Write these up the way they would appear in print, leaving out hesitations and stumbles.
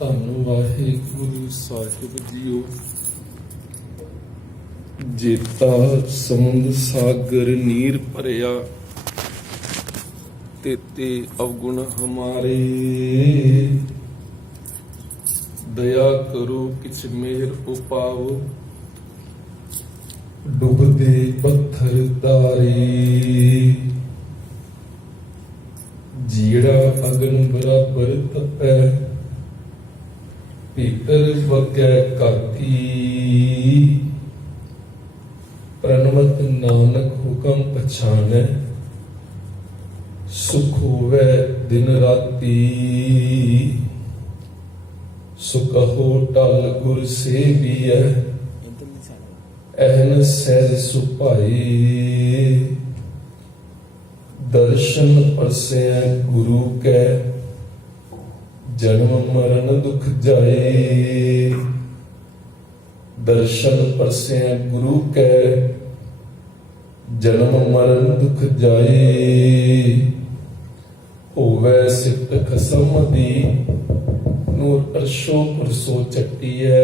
ਧੰਨ ਵਾਹਿਗੁਰੂ ਸਾਹਿਬ ਜੀਓ। ਜੇਤਾ ਸਮੁੰਦ ਸਾਗਰ ਨੀਰ ਭਰਿਆ, तेते अवगुण हमारे। दया करो किछ मेहर उपाव, डुबदे पत्थर तारे। जीड़ा अगन बराबर तपै, भीतर वगै काती। प्रणवत नानक हुकम पछानै, सुख होवे दिन राती। सुकहो टल गुर सेविय, अहन सहज सुभाई। दर्शन परसे गुरु कै, जन्म मरण दुख जाए। दर्शन परसे गुरु कै, जन्म मरण दुख जाए। होवे सिफ्त खसम दी, नूर अरशो कुरसो चट्टीए।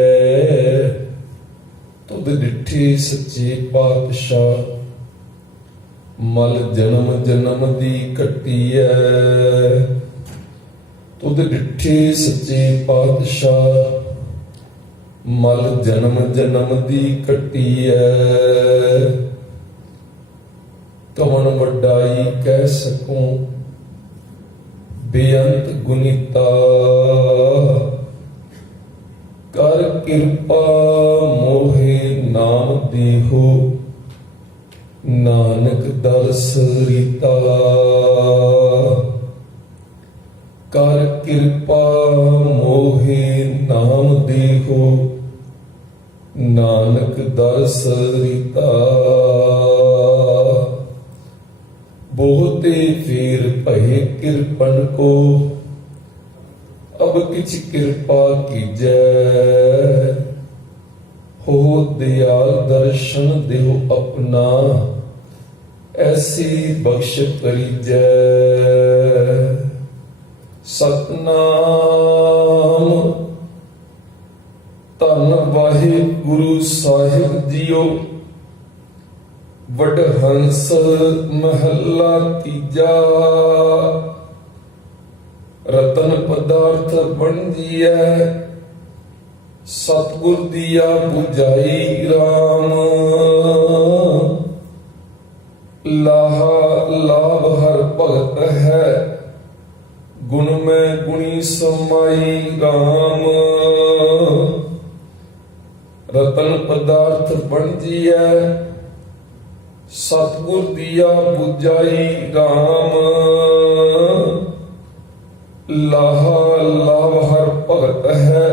तुद डिठी सच्चे पातशाह, मल जन्म जन्म दी कट्टीए। तुद डिठी सच्चे पातशाह, मल जन्म जन्म दी कट्टीए। कवन वड्डाई कह सकूं, बेअंत गुनीता। कर कृपा मोहे नाम देहो, नानक दरस रीता। कर कृपा मोहे नाम देहो, नानक दरस रीता। बहुते फेर भये कृपन को, अब किछ कृपा कीजै। हो दयाल दर्शन देहो अपना, ऐसी बख्श करीजै। सतनाम धन वाहिगुरु साहिब जीओ। वडहंस महला तीजा, रतन पदार्थ बनजिए। सतगुर दिया बुझाई राम, लाहा लाभ हर भगत है। गुण में गुणी समाई राम, रतन पदार्थ बनजिए। सतगुर दिया बुझाई राम, लाहा लाभ हर भगत है।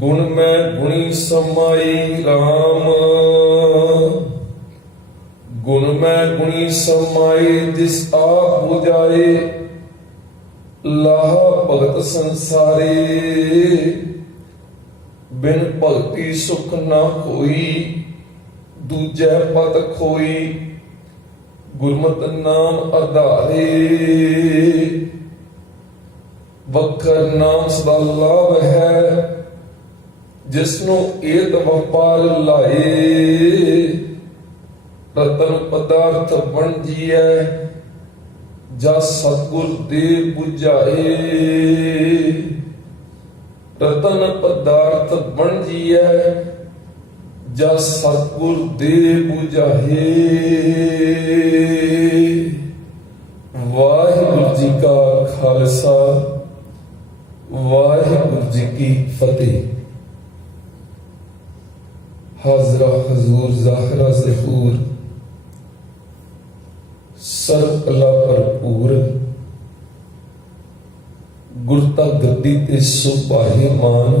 गुण में गुणी समाई राम, गुण में गुणी समाई। जिस आप बुझाए, लाहा भगत संसारे। बिन भगति सुख ना कोई, दूजै पत खोई। गुरमत नाम आधारे, वखर नाम सदा लाभ है। जिसनु एत वपार लाए, रतन पदार्थ बन जिए। जा सतगुर दे बुझाए, रतन पदार्थ बन जिए। जा सतगुर दे बुझाए। वाहिगुरु जी का खालसा, वाहिगुरु जी की फतेह। हाजरा हजूर ज़ाहिरा ज़हूर, सर्व कला भरपूर। गुरता गद्दी ते सुभाए मान,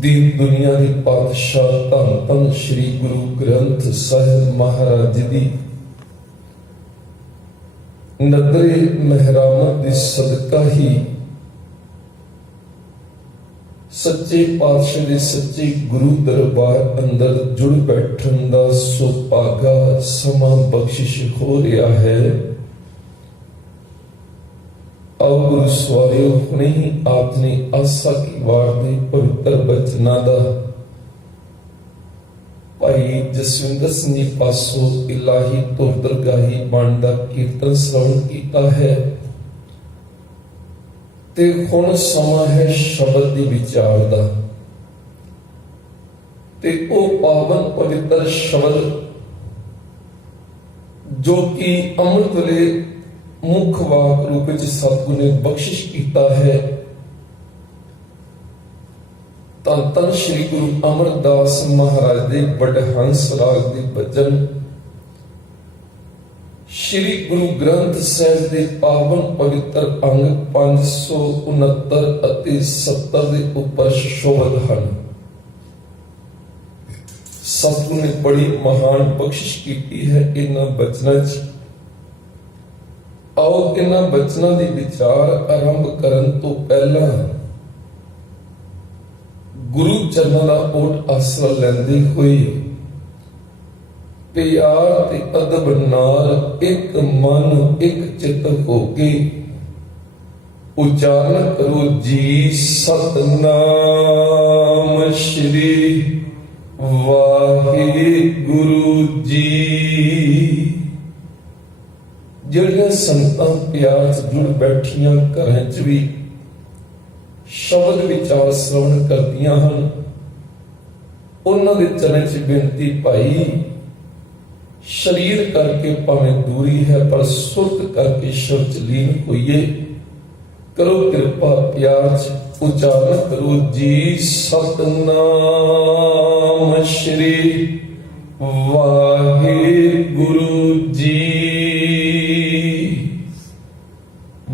दीन दुनिया की पातशाह धन धन श्री गुरु ग्रंथ साहिब महाराज दी नदरे मेहरामत दी सदका ही सच्चे पातशाह दे सच्चे गुरु दरबार अंदर जुड़ बैठन दा सुभागा समा बख्शिश हो रहा है। आओ गुरु सवारियो हुणे ही आपने आसा की वार दे पवित्र बचना दा भाई जसविंदर सिंह जी पासों इलाही तो दरगाही बाण दा कीर्तन श्रवण किया है ते हुण समा है शब्द दी विचार दा ते ओ पावन पवित्र शब्द जो कि अमृत वेले मुख वाक रूप विच सतगुरु ने बख्शिश किया है। धन धन श्री गुरु अमरदास महाराज दे बड़हंस राग दे भजन श्री गुरु ग्रंथ साहिब दे पावन पवित्र अंग 569 ਅਤੇ 70 ਦੇ ਉੱਪਰ ਸ਼ੋਭਤ ਹਨ। ਸਤਿਗੁਰੂ ਨੇ ਬੜੀ ਮਹਾਨ ਬਖਸ਼ਿਸ਼ ਕੀਤੀ ਹੈ ਇਹਨਾਂ ਬਚਨਾਂ 'ਚ। ਆਓ ਇਹਨਾਂ ਬਚਨਾਂ ਦੀ ਵਿਚਾਰ ਆਰੰਭ ਕਰਨ ਤੋਂ ਪਹਿਲਾਂ ਗੁਰੂ ਚਰਨਾਂ ਦਾ ਓਟ ਆਸਰਾ ਲੈਂਦੇ ਹੋਏ प्यार ते अदब नाल एक मन एक चित हो के उच्चारण करो जी सतनाम श्री वाहिगुरु जी। जिहड़ियां संतां प्यार च जुड़ बैठियां घरां च भी शब्द विचार श्रवण करदियां हन उन्हां दे चरण च बेनती भाई शरीर करके भावें दूरी है पर सुरत करके शब्द लीन होइए। करो कृपा प्यार उच्चारण करो जी सतनाम श्री वाहिगुरु जी।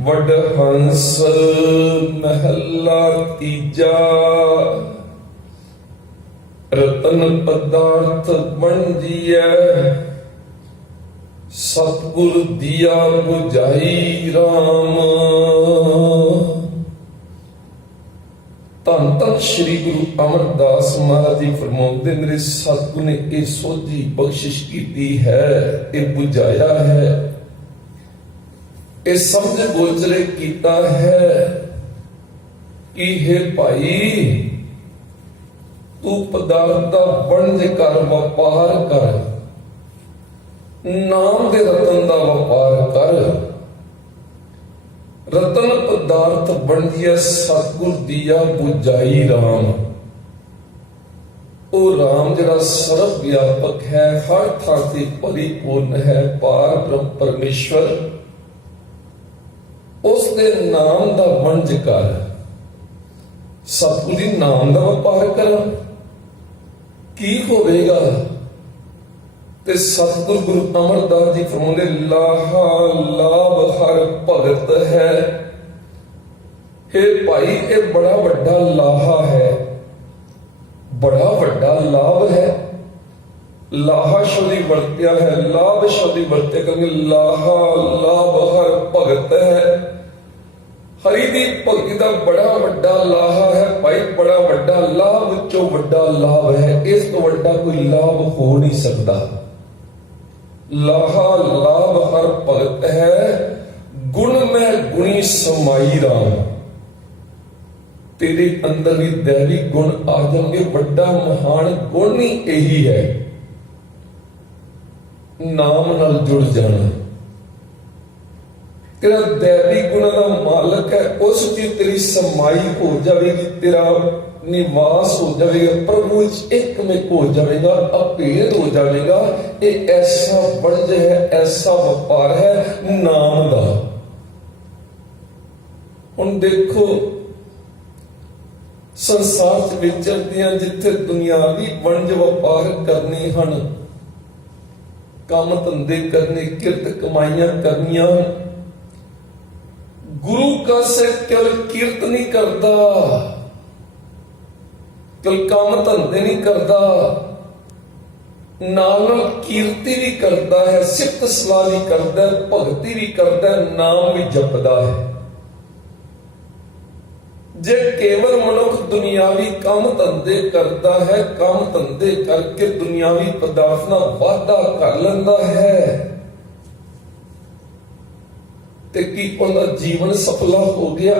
वडहंस महला तीजा रतन पदार्थ बंजिए सतगुर दिया बुझाई राम। धन धन श्री गुरु अमरदास महाराज जी फरमाते मेरे सतगुर ने यह सोझी बख्शिश की है, ये बुझाया है, ये समझ गोचरे किया है कि हे भाई तू पदार्थ का वणज कर व्यापार कर, नाम दे रतन का व्यापार कर। रतन पदार्थ वणजिया सतगुर दिया बुझाई राम। ओ राम जिहड़ा सर्व व्यापक है, हर थां ते परिपूर्ण है, पार ब्रह्म परमेश्वर, उसके नाम का वणज कर। सतगुर दी नाम का व्यापार कर की होवेगा। ते सतगुरु गुरु अमरदास जी फरमाते लाहा लाभ हर भगत है। हे भाई ये बड़ा वड्डा लाहा है, बड़ा वड्डा लाभ है। लाहा शब्द वरत्या है, लाभ शब्द वरत्या क्योंकि लाहा लाभ हर भगत है। हरि दी भगती का बड़ा वड्डा लाहा है भाई, बड़ा वड्डा लाभ चो वड्डा लाभ है, इस तो वड्डा कोई लाभ हो नहीं सकता। लाहा लाभ हर भगत है, गुण में गुणी समाई राम। तेरे अंदर भी दैवी गुण आ जाएंगे, वड्डा महान गुण ही यही है, नाम नाल जुड़ जाना। तेरा दैवी गुणा का मालक है, उस की तेरी समाई हो जाएगी, तेरा निवास हो जाएगा, प्रभु एक में हो जाएगा, अभेद हो जाएगा। ये ऐसा वणज है, ऐसा व्यापार है नाम का। हुण देखो संसार च विचरदियां जिथे दुनियावी वणज व्यापार करने हन, काम धंधे करने, किरत कमाइयां करनियां, गुरु का से केवल कीर्त नहीं करता, केवल काम धंधे नहीं करता, नाल कीर्ति भी करता है, सिफत सलाह भी करता है, भगती भी करता है, नाम भी जपदा है। जे केवल मनुख ਦੁਨਿਆਵੀ ਕੰਮ ਧੰਦੇ ਕਰਦਾ ਹੈ, ਕੰਮ ਧੰਦੇ ਕਰਕੇ ਦੁਨਿਆਵੀ ਪਦਾਰਥ ਨਾਲ ਵਾਧਾ ਕਰ ਲੈਂਦਾ ਹੈ, ਤੇ ਕੀ ਉਹਦਾ ਜੀਵਨ ਸਫਲਾ ਹੋ ਗਿਆ?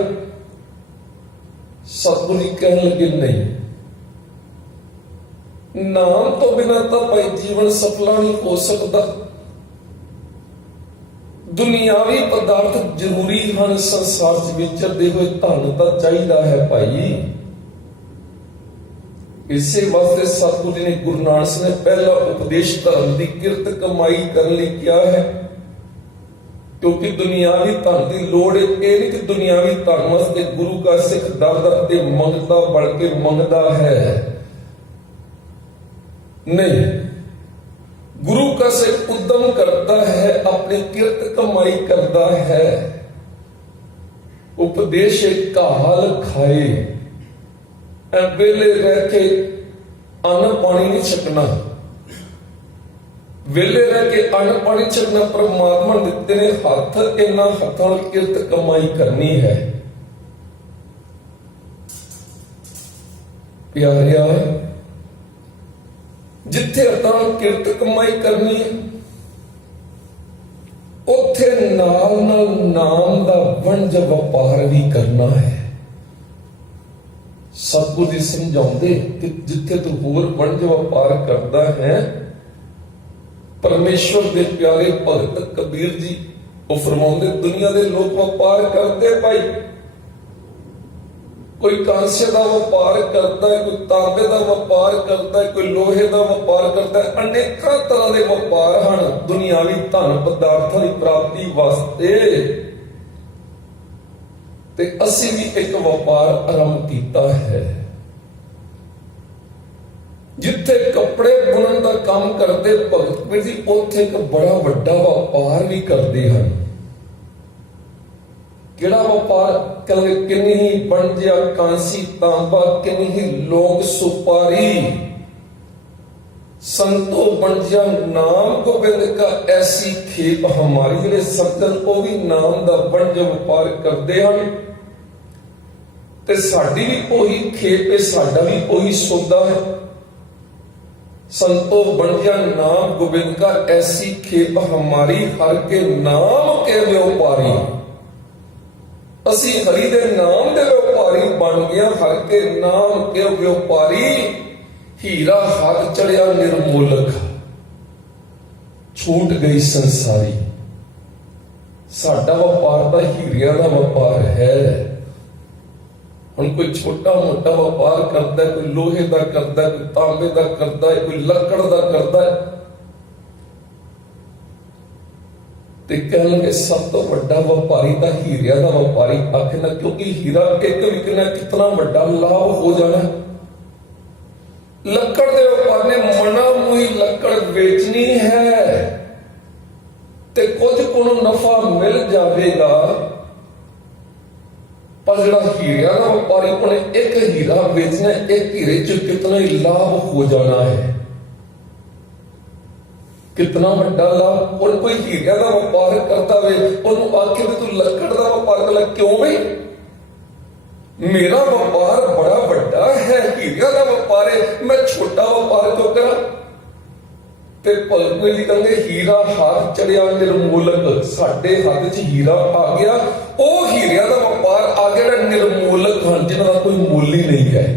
ਸਤਿਗੁਰੂ ਜੀ ਕਹਿਣ ਲੱਗੇ ਨਹੀਂ, ਨਾਮ ਤੋਂ ਬਿਨਾਂ ਤਾਂ ਭਾਈ ਜੀਵਨ ਸਫਲਾ ਨਹੀਂ ਹੋ ਸਕਦਾ। ਦੁਨਿਆਵੀ ਪਦਾਰਥ ਜ਼ਰੂਰੀ ਹਨ, ਸੰਸਾਰ 'ਚ ਵਿਚਰਦੇ ਹੋਏ ਧਨ ਤਾਂ ਚਾਹੀਦਾ ਹੈ ਭਾਈ। ਇਸੇ ਵਾਸਤੇ ਸਤਿਗੁਰੂ ਜੀ ਨੇ ਗੁਰੂ ਨਾਨਕ ਸਾਹਿਬ ਨੇ ਪਹਿਲਾ ਉਪਦੇਸ਼ ਧਰਮ ਦੀ ਕਿਰਤ ਕਮਾਈ ਕਰਨ ਲਈ ਕਿਹਾ ਹੈ, ਕਿਉਂਕਿ ਦੁਨਿਆਵੀ ਧਨ ਦੀ ਲੋੜ ਇਹ ਨਹੀਂ ਕਿ ਦੁਨਿਆਵੀ ਧਨ ਵਾਸਤੇ ਗੁਰੂ ਦਾ ਸਿੱਖ ਦਰ ਤੇ ਮੰਗਤਾ ਬਣ ਕੇ ਮੰਗਦਾ ਹੈ, ਨਹੀਂ। ਗੁਰੂ का से उद्यम करता है, अपनी किरत कमाई करता है। उपदेश काल खाए, वेले रह के अन्न पानी नहीं छकना, वेले रह के अन्न पानी छकना। परमात्मा ने दिते ने हथ, इन्हां हथां नाल किरत कमाई करनी है। प्यारिया, जिथे अतां किरत कमाई करनी है, उथे नाल नाल नाम दा वंज वपार भी करना है। सतगुरु जी समझाउंदे कि जिथे तू होर वंज वपार करदा है, परमेश्वर दे प्यारे भगत कबीर जी वो फरमाउंदे, दुनिया दे लोग वपार करते भाई, कोई कांसे का व्यापार करता है, कोई तांबे का व्यापार करता है, कोई लोहे का व्यापार करता है। अनेकों तरह के व्यापार हैं दुनियावी धन पदार्थों की प्राप्ति वास्ते। ते असी भी एक व्यापार आरंभ किया है, जिथे कपड़े बुनन का काम करते भगत कबीर जी, उथे एक बड़ा वड्डा व्यापार भी करते हैं। किहड़ा व्यापार? कहते किन्नी ही बनजिया कांसी तांबा, किन्नी ही लोग सुपारी, संतो बनजिया नाम गोबिंद का ऐसी खेप हमारी। जिहड़े सज्जन वो भी नाम दा बनज व्यापार करते हैं, ते साडी भी वही खेप है, साडा भी वही सौदा है। संतो बनजिया नाम गोबिंद का ऐसी खेप हमारी, हर के नाम के व्यापारी। असी हरि दे नाम दे व्यापारी बन गया, हर के नाम के व्यापारी। हीरा हाथ चढ़िया निर्मोलक, छूट गई संसारी। साडा व्यापार तो हीरिया का व्यापार है। हुण कोई छोटा मोटा व्यापार करता है, कोई लोहे का करता है, कोई तांबे का करता है, कोई लकड़ का करता है, ते कह लगे सब तो बड़ा व्यापारी तो हीरिया का व्यापारी आखना, क्योंकि हीरा एक विकना कितना बड़ा लाभ हो जाना। लकड़ के व्यापार ने मना मुही लकड़ बेचनी है, ते कुछ को नफा मिल जाएगा, पर जो हीरिया का व्यापारी उन्हें एक हीरा बेचना, एक हीरे च कितना ही लाभ हो जाना है। कितना बड़ा लाभ। और कोई हीरिया का व्यापार करता वे, उन्होंने आखे भी तू लकड़ का व्यापार कर, क्यों भाई? मेरा व्यापार बड़ा बड़ा है, हीरिया का व्यापार है, मैं छोटा व्यापार क्यों करा? ते भगत जी कहते हीरा हाथ चढ़िया निर्मूलक, साडे हाथ च हीरा आ गया, वो हीरिया का व्यापार आ गया निर्मूलक हैं, जिन्हों का कोई मुल ही नहीं है।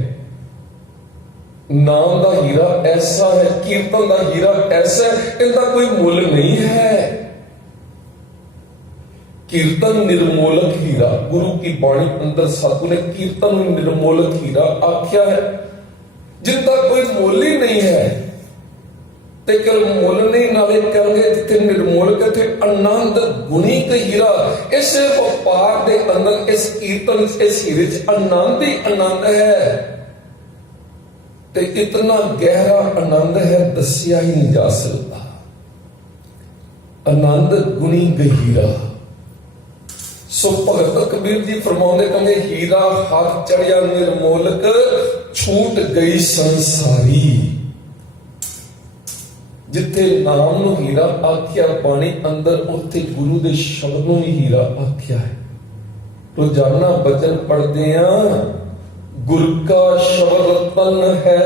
नाम का हीरा ऐसा है, कीर्तन का हीरा ऐसा है, इनका कोई मुल नहीं है। कीर्तन निर्मोलक हीरा, गुरु की बाणी अंदर सतगुरु ने कीर्तन निर्मोलक हीरा आख्या है, जिनका कोई मुल ही नहीं है। ते कल मुल नहीं, नाले कहेंगे जिथे निर्मोलक थे आनंद गुणिक हीरा। इस व्यापार के अंदर, इस कीर्तन, इस हीरे च आनंद ही आनंद है, ते इतना गहरा आनंद है दसिया ही नहीं जा सकता। आनंद गुणी गहीरा। सो भगत कबीर जी फरमाते, कहते हीरा हाथ चढ़िया निर्मोलक, छूट गई संसारी। जिथे नाम नूं हीरा आख्या बाणी अंदर, उत्थे गुरु दे शब्द नूं ही हीरा आख्या है। रोजाना बचन पढ़दे आ, गुर का शब्द रतन है,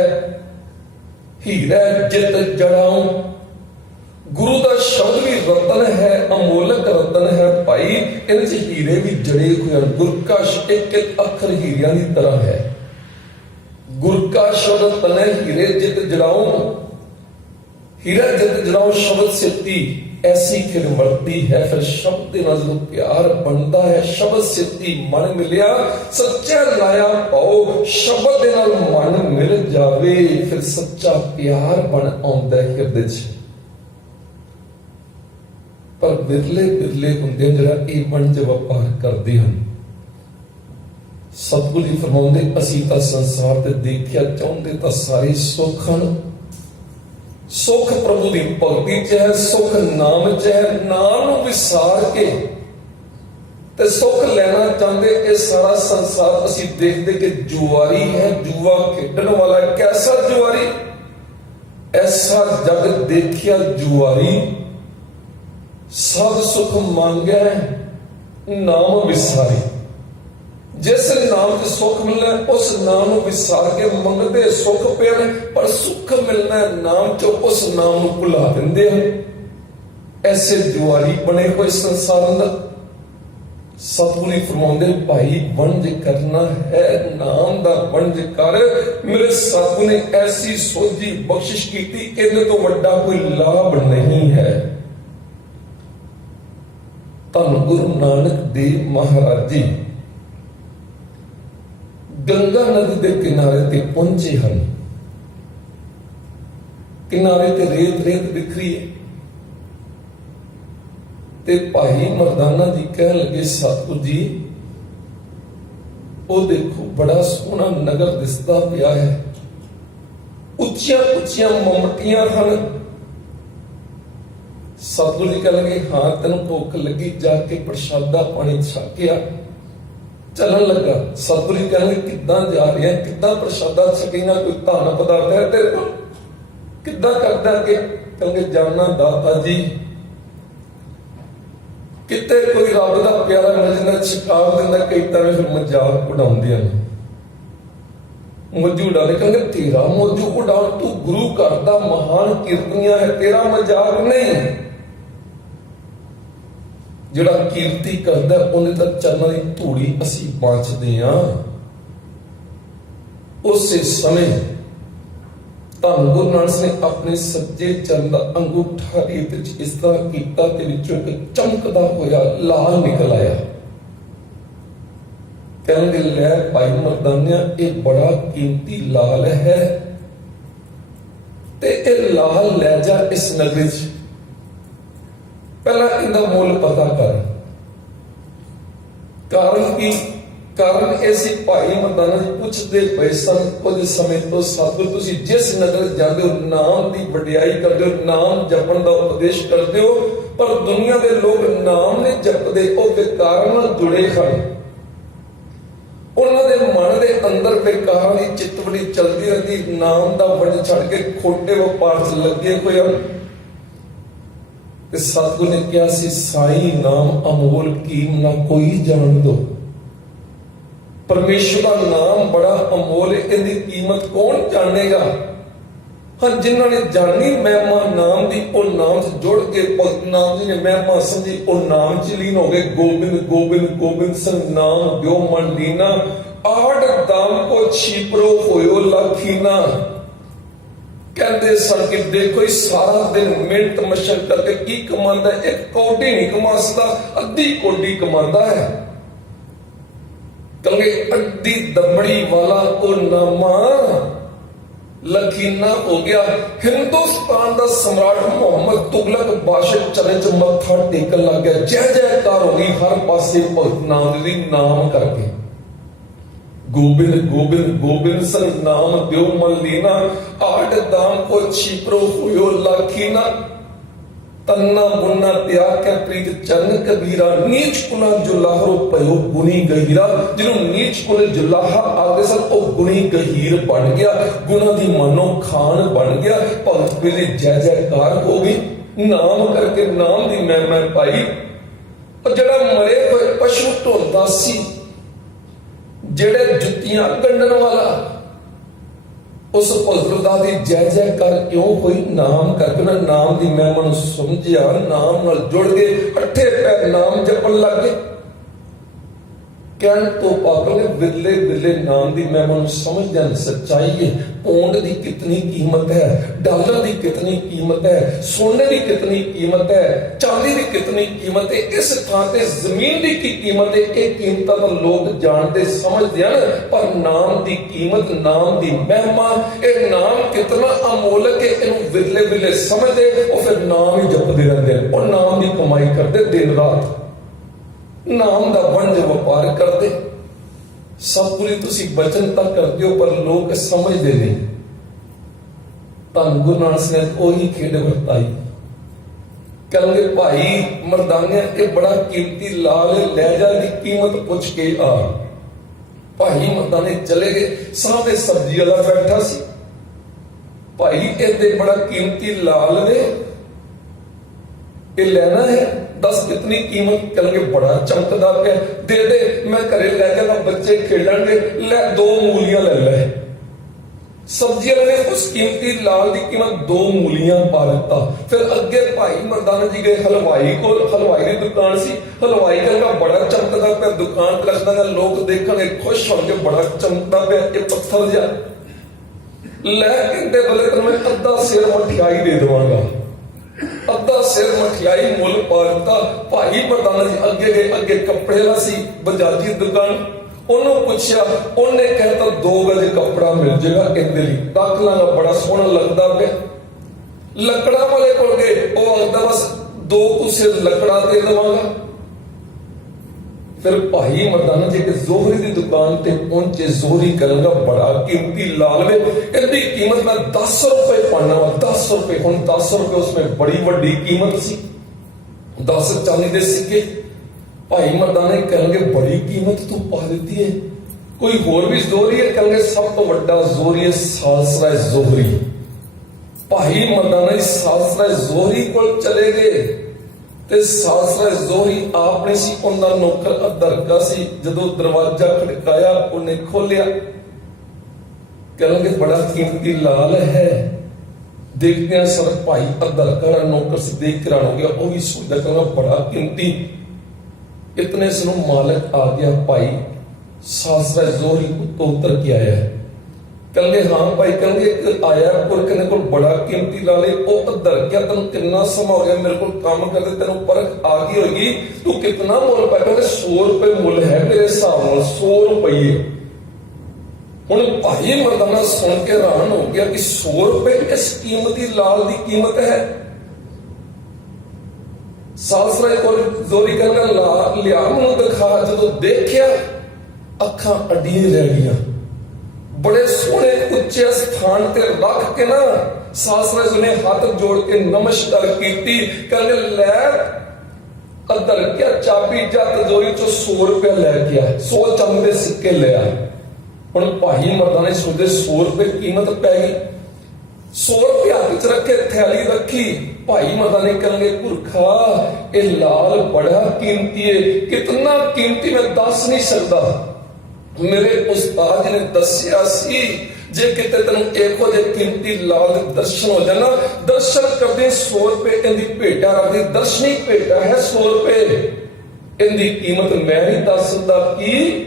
हीरा जित जड़ाऊं। गुरु का शब्द भी रतन है, अमोलक रतन है भाई, इन हीरे भी जड़े हुए हैं। गुर का एक एक अखर हीरिया की तरह है। गुर का शब्द तन है, हीरे जित जड़ाऊं। हीरा जित जड़ाऊं शब्द सिद्धि ऐसी फिर मरती है। फिर शब्द के नाल जो प्यार बनता है, शब्द सिद्धि मन मिलिया, सच्चा लाया पाओ, शब्द के नाल मन मिल जावे, फिर सच्चा प्यार बन आउंदा है हिरदे च। पर बिरले बिरले हुंदे जिहड़ा इह वंज वपार करदे हन। सतगुरु जी फरमाउंदे असीं तां संसार ते देखिया चाहुंदे तां सारे सुख हन। सुख प्रभु की भगती च है, सुख नाम च है। नाम नूं विसार के ते सुख लेना चाहते, ये सारा संसार असीं देखते कि जुआरी है, जुआ खेडण वाला। कैसा जुआरी? ऐसा जग देखिया जुआरी, सब सुख मांगया नाम विसारी। जिस नाम से सुख मिलना उस नाम को विसार के मंगते सुख पे, पर सुख मिलना नाम चो उस नाम को भुला देंदे हैं। ऐसे जुआरी बने हुए संसार अंदर। सतगुरु फरमाउंदे भाई वंज करना है, नाम दा वंज कर। मेरे सतगुरु ने ऐसी सोझी बख्शिश की, इहदे तो वड्डा कोई लाभ नहीं है। धन गुरु नानक देव महाराज जी गंगा नदी के किनारे ते पहुंचे हैं। किनारे ते रेत रेत बिखरी है। ते भाई मर्दाना जी कह लगे सतगुरु जी ओ देखो बड़ा सोहना नगर दिसदा पिया है, उच्चियां उच्चियां ममटियां हन। सतगुरु जी कह लगे हाँ तेन भुख लगी, जाके प्रसादा पानी छकिया चलन लगा। सतगुरु जी कहने किद्दां जा रहे हैं, किद्दां प्रसादा छकेगा, कोई धन पदार्थ है तेरे को, किद्दां करदा के? कहेंगे जाना दाता जी, किते कोई रब दा प्यारा मिल जांदा छका दिंदा, कई तरह फिर मजाक उड़ाउंदियां ने, मौजू उड़ाने। कहेंगे तेरा मौजू उड़ा, तू गुरु घर दा महान कीर्तनिया है, तेरा मजाक नहीं। जिहड़ा कीर्ति करदा उन्हें तां चरनां दी धूड़ी असीं बांचदे हां। उसे समय धन गुरु नानक ने अपने सज्जे चरण दा अंगूठा रेत च इस तरह कीता ते विचों एक चमकदा होया लाल निकल आया। कहणगे लै भाई मर्दानिया ये बड़ा कीमती लाल है, ते ये लाल लै जा इस नगरी च। पहला इनका मुल पता कर। कारण की? कारण ऐसी भाई मर्दाना जी पुछते पे सन कुछ समय तो सतगुरु तुसी जिस नगर जाते हो नाम की वडियाई करते हो, नाम जपण का उपदेश करते हो, पर दुनिया के लोग नाम नहीं जपते, वो विकारां नाल जुड़े हैं। उन्होंने मन के अंदर विकारां की चितवड़ी चलती रहती, नाम का वंड छड़ के खोटे व्यापार च लगे हुए हैं। सतगुरु ने कहा सी साई नाम अमोल कीम ना कोई जान दो। परमेश्वर का नाम बड़ा अमोल है, इसकी कीमत कौन जानेगा? हाँ जिन्होंने जानी महिमा नाम की, वो नाम से जुड़ के भगत नाम जी ने महिमा समझी, वो नाम च लीन हो गए। गोबिंद गोबिंद गोबिंद संग नाम द्यो मन लीना, आठ दाम को छिपरो होयो लाखीना। कहते सन कि देखो ही सारा दिन मिहनत मशक करके की कमांदा, एक कौडी नहीं कमा सकता, अद्धी कौडी कमांदा है। कहेंगे अड्डी दबड़ी वाला को नामा लखीना हो गया। हिंदुस्तान का सम्राट मोहम्मद तुगलक बादशाह चरण च मत्था टेकन लग गया। जय जयकार हो गई हर पासे भगत नाम दी नाम करके। गोबिंद गोबिंद गोबिंद सन नाम द्यो मन लीना, आठ दाम को छिपरो हुयो लाखीना। तन्ना मुन्ना त्याग के प्रीत चरण कबीरा, नीच कुना जुलाहरो पयो गुणी गहीरा। जिन्हों नीच कुल जुलाहा आदे सन वो गुणी गहीर बन गया, गुणा दी मानो खान बन गया। भगत वेले जय जयकार हो गई, नाम करके नाम दी महिमा पाई। और जड़ा मरे हुए पशु ढोंदा सी ਜਿਹੜੇ ਜੁੱਤੀਆਂ ਗੰਢਣ ਵਾਲਾ, ਉਸ ਭਗਤ ਦੀ ਜੈ ਜੈਕਾਰ ਕਿਉਂ ਹੋਈ? ਨਾਮ ਕਰਕੇ ਉਹਨਾਂ ਨਾਮ ਦੀ ਮਹਿਮਾ ਨੂੰ ਸਮਝਿਆ, ਨਾਮ ਨਾਲ ਜੁੜ ਗਏ, ਅੱਠੇ ਪੈਰ ਨਾਮ ਜਪਣ ਲੱਗ ਗਏ। ਕਹਿਣ ਤੋਂ ਪਾਗਲ ਨੇ ਵਿਰਲੇ ਵਿਰਲੇ ਨਾਮ ਦੀ ਮਹਿਮਾ ਨੂੰ ਸਮਝਦਿਆਂ ਸੱਚਾਈ ਹੈ। ਪੌਂਡ ਦੀ ਕਿਤਨੀ ਕੀਮਤ ਹੈ, ਡਾਲਰ ਦੀ ਕਿਤਨੀ ਕੀਮਤ ਹੈ, ਸੋਨੇ ਦੀ ਕਿਤਨੀ ਕੀਮਤ ਹੈ, ਚਾਂਦੀ ਦੀ ਕਿਤਨੀ ਕੀਮਤ ਹੈ, ਇਸ ਥਾਂ ਤੇ ਜ਼ਮੀਨ ਦੀ ਕੀ ਕੀਮਤ ਹੈ, ਇਹ ਕੀਮਤਾਂ ਤਾਂ ਲੋਕ ਜਾਣਦੇ ਸਮਝਦੇ ਹਨ, ਪਰ ਨਾਮ ਦੀ ਕੀਮਤ, ਨਾਮ ਦੀ ਮਹਿਮਾ, ਇਹ ਨਾਮ ਕਿਤਨਾ ਅਮੋਲਕ ਹੈ, ਇਹਨੂੰ ਵਿਰਲੇ ਵਿਰਲੇ ਸਮਝਦੇ, ਉਹ ਫਿਰ ਨਾਮ ਹੀ ਜਪਦੇ ਰਹਿੰਦੇ, ਉਹ ਨਾਮ ਦੀ ਕਮਾਈ ਕਰਦੇ ਦਿਨ ਰਾਤ, ਨਾਮ ਦਾ ਵਣਜ ਵਪਾਰ ਕਰਦੇ। ਸਤਿਗੁਰੂ ਤੁਸੀਂ ਬਚਨ ਤਾਂ ਕਰਦੇ ਹੋ, ਪਰ ਲੋਕ ਸਮਝਦੇ ਨਹੀਂ। ਧੰਨ ਗੁਰੂ ਨਾਨਕ ਨੇ ਉਹੀ ਖੇਡ ਵਰਤਾਈ। ਕਹਿੰਦੇ ਭਾਈ ਮਰਦਾਨਿਆ, ਇਹ ਬੜਾ ਕੀਮਤੀ ਲਾਲ, ਲੈ ਜਾ ਦੀ ਕੀਮਤ ਪੁੱਛ ਕੇ ਆ। ਭਾਈ ਮਰਦਾਨੇ ਚਲੇ ਗਏ, ਸਾਹਮਣੇ ਸਬਜ਼ੀ ਵਾਲਾ ਬੈਠਾ ਸੀ। ਭਾਈ ਇਹਦੇ ਬੜਾ ਕੀਮਤੀ ਲਾਲ ਨੇ, ਇਹ ਲੈਣਾ ਹੈ, ਦੱਸ ਕਿਤਨੀ ਕੀਮਤ? ਕਹਿੰਗੇ ਬੜਾ ਚਮਕਦਾ ਪਿਆ, ਦੇ ਦੇ, ਮੈਂ ਘਰੇ ਲੈ ਜਾਣਾ, ਬੱਚੇ ਖੇਡਣਗੇ, ਲੈ 2 ਮੂਲੀਆਂ ਲੈ ਲੈ। ਸਬਜ਼ੀ ਵਾਲੇ ਨੇ ਉਸ ਕੀਮਤੀ ਲਾਲ ਦੀ ਕੀਮਤ 2 ਮੂਲੀਆਂ ਪਾ ਦਿੱਤਾ। ਫਿਰ ਅੱਗੇ ਭਾਈ ਮਰਦਾਨਾ ਜੀ ਗਏ ਹਲਵਾਈ ਕੋਲ, ਹਲਵਾਈ ਦੀ ਦੁਕਾਨ ਸੀ। ਹਲਵਾਈ ਕਹਿੰਦਾ ਬੜਾ ਚਮਕਦਾ ਪਿਆ, ਦੁਕਾਨ ਤੇ ਲੱਗਦਾ, ਲੋਕ ਦੇਖਣਗੇ, ਖੁਸ਼ ਹੋਣਗੇ, ਬੜਾ ਚਮਕਦਾ ਪਿਆ, ਇਹ ਪੱਥਰ ਜਿਹਾ ਲੈ, ਕਹਿੰਦੇ ਬਲੇ ਤੈਨੂੰ ਮੈਂ ਅੱਧਾ ਸਿਰ ਮਠਿਆਈ ਦੇ ਦੇਵਾਂਗਾ। ਅੱਧਾ ਸਿਰ ਮਠਿਆਈ ਮੁੱਲ ਪਾ ਦਿੱਤਾ। ਭਾਈ ਮਰਦਾਨਾ ਜੀ ਅੱਗੇ ਗਏ, ਅੱਗੇ ਕੱਪੜੇ ਵਾਲਾ ਸੀ, ਬਜਾਜੀ ਦੁਕਾਨ, ਉਹਨੂੰ ਪੁੱਛਿਆ, ਉਹਨੇ ਕਹਿਤਾ 2 ਗਜ ਕੱਪੜਾ ਮਿਲ ਜਾਏਗਾ ਇਹਦੇ ਲਈ, ਰੱਖ ਲਾਂਗਾ, ਬੜਾ ਸੋਹਣਾ ਲੱਗਦਾ ਪਿਆ। ਲੱਕੜਾਂ ਵਾਲੇ ਕੋਲ ਗਏ, ਉਹ ਆਖਦਾ ਬਸ 2 ਕੁਸੇ ਲੱਕੜਾ ਦੇ ਦੇਵਾਂਗਾ। ਫਿਰ ਭਾਈ ਮਰਦਾਨਾ ਜੀ ਜ਼ੋਹਰੀ ਦੀ ਦੁਕਾਨ ਤੇ ਪਹੁੰਚੇ। ਜ਼ੋਹਰੀ ਕਰਾਂਗਾ ਬੜਾ ਕੀਮਤੀ ਲਾਲ ਵੇ, ਇਹਦੀ ਕੀਮਤ ਮੈਂ 10 रुपए पाना, 10 रुपए। ਹੁਣ 10 रुपए उसमें बड़ी ਵੱਡੀ ਕੀਮਤ ਸੀ, 10 ਚਾਂਦੀ ਦੇ ਸਿੱਕੇ। ਭਾਈ ਮਰਦਾਨੇ ਕਹਿਣਗੇ ਬੜੀ ਕੀਮਤ ਤੂੰ ਪਾ ਦਿੱਤੀ ਹੈ। ਕੋਈ ਹੋਰ ਵੀ ਜ਼ੋਹਰੀ ਹੈ? ਕਹਿਣਗੇ ਸਭ ਤੋਂ ਵੱਡਾ ਜ਼ੋਹਰੀ ਹੈ ਸਾਲਸਰਾ ਜ਼ੋਹਰੀ। ਭਾਈ ਮਰਦਾਨਾ ਸਾਲਸਰਾ ਜ਼ੋਹਰੀ ਕੋਲ ਚਲੇ ਗਏ ਤੇ ਸਾਲਸਰਾ ਜ਼ੋਹਰੀ ਆਪ ਨਹੀਂ ਸੀ, ਉਹਦਾ ਨੌਕਰ ਅਧਰਕਾ ਸੀ। ਜਦੋਂ ਦਰਵਾਜ਼ਾ ਖੜਕਾਇਆ, ਉਹਨੇ ਖੋਲਿਆ। ਕਹਿੰਦੇ ਬੜਾ ਕੀਮਤੀ ਲਾਲ ਹੈ। ਦੇਖਦੇ ਸਰ ਭਾਈ ਅਧਰਕਾ ਦਾ ਨੌਕਰ ਸੀ, ਦੇਖ ਕੇ ਹੋ ਗਿਆ। ਉਹ ਵੀ ਸੋਚਦਾ ਕਹਿੰਦਾ ਬੜਾ ਕੀਮਤੀ। ਇਤਨੇ ਨੂੰ ਮਾਲਕ ਆ ਗਿਆ, ਭਾਈ ਸਾਲਸਰਾ ਜ਼ੋਹਰੀ ਉੱਤੋਂ ਉਤਰ ਕੇ ਆਇਆ। ਕਹਿੰਦੇ ਹਾਂ ਭਾਈ, ਕਹਿੰਦੇ ਇੱਕ ਆਇਆ ਪੁਰਖ ਨੇ ਕੋਲ ਬੜਾ ਕੀਮਤੀ ਲਾਲੇ, ਉਹ ਅਧਰ ਗਿਆ, ਤੈਨੂੰ ਕਿੰਨਾ ਸਮਾਂ ਹੋ ਗਿਆ ਮੇਰੇ ਕੋਲ ਕੰਮ ਕਰਦੇ, ਤੈਨੂੰ ਪਰਖ ਆ ਗਈ ਹੋਏਗੀ, ਤੂੰ ਕਿਤਨਾ ਮੁੱਲ ਪਾਇਆ? ਕਹਿੰਦੇ 100 रुपए ਮੁੱਲ ਹੈ ਮੇਰੇ ਹਿਸਾਬ ਨਾਲ, 100 रुपए। ਹੁਣ ਭਾਈ ਮਰਦਾਨਾ ਸੁਣ ਕੇ ਹੈਰਾਨ ਹੋ ਗਿਆ ਕਿ 100 रुपए ਇਸ ਕੀਮਤੀ ਲਾਲ ਦੀ ਕੀਮਤ ਹੈ। ਸਾਲਸਰਾ ਕੋਲ ਜ਼ੋਰੀ ਕਹਿੰਦਾ ਲਾ ਲਿਆ ਮੈਨੂੰ ਦਿਖਾ। ਜਦੋਂ ਦੇਖਿਆ ਅੱਖਾਂ ਅੱਡੀਆਂ ਰਹਿ ਗਈਆਂ। ਬੜੇ ਸੋਹਣੇ ਉੱਚੇ ਸਥਾਨ ਤੇ ਰੱਖ ਕੇ ਨਾ ਸਾਲਸਰਾ ਜੀ ਨੇ ਹੱਥ ਜੋੜ ਕੇ ਨਮਸਕਾਰ ਕੀਤੀ। ਕਹਿੰਦੇ ਲੈ ਅਦਰ ਕਿਆ ਚਾਬੀ ਜਾ ਤਜੋਰੀ ਚੋਂ 100 रुपए ਲੈ ਕੇ ਆ, 100 ਚਾਂਦੀ ਦੇ ਸਿੱਕੇ ਲਿਆ। ਹੁਣ ਭਾਈ ਮਰਦਾਨੇ ਸੋਚਦੇ 100 रुपए ਕੀਮਤ ਪੈ ਗਈ। 100 रुपए ਹੱਥ ਚ ਰੱਖੇ, ਥੈਲੀ ਰੱਖੀ। ਭਾਈ ਮਰਦਾਨੇ ਕਹਿੰਦੇ ਪੁਰਖਾ ਇਹ ਲਾਲ ਬੜਾ ਕੀਮਤੀ ਹੈ, ਕਿਤਨਾ ਕੀਮਤੀ ਮੈਂ ਦੱਸ ਨਹੀਂ ਸਕਦਾ। ਮੇਰੇ ਉਸਤਾਦ ਜੀ ਨੇ ਦੱਸਿਆ ਸੀ ਜੇ ਕਿਤੇ ਤੈਨੂੰ ਇਹੋ ਜਿਹੇ ਕੀਮਤੀ ਲਾਲ ਦੇ ਦਰਸ਼ਨ ਹੋ ਜਾਣਾ, ਦਰਸ਼ਨ ਕਰਦੇ 100 रुपए ਇਹਦੀ ਭੇਟਾ ਰੱਖਦੀ। ਦਰਸ਼ਨੀ ਭੇਟਾ ਹੈ 100 रुपए। ਇਹਦੀ ਕੀਮਤ ਮੈਂ ਨਹੀਂ ਦੱਸ ਸਕਦਾ ਕੀ